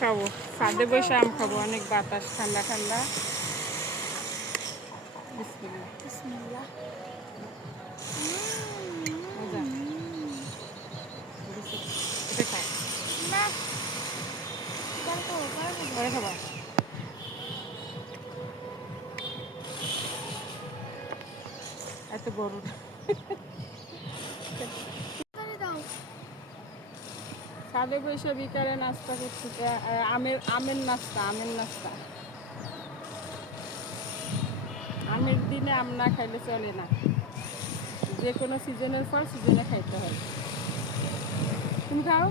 খাবো, ছাদে বসে আম খাবো, অনেক বাতাস, ঠান্ডা ঠান্ডা। বিসমিল্লাহ। বিসমিল্লাহ। মজা। এটা খাও, না, পরে খাবো, পরে খাবো। পরে খাবা। এত গরু তাড়াতাড়ি দাও। ছাদে বসে বিকালে নাস্তা করছি, আমের নাস্তা, আমের নাস্তা। আমের দিনে আম না খাইলে চলে না, যে কোনো সিজনের ফল সিজনে খাইতে হয়। তুমি খাও।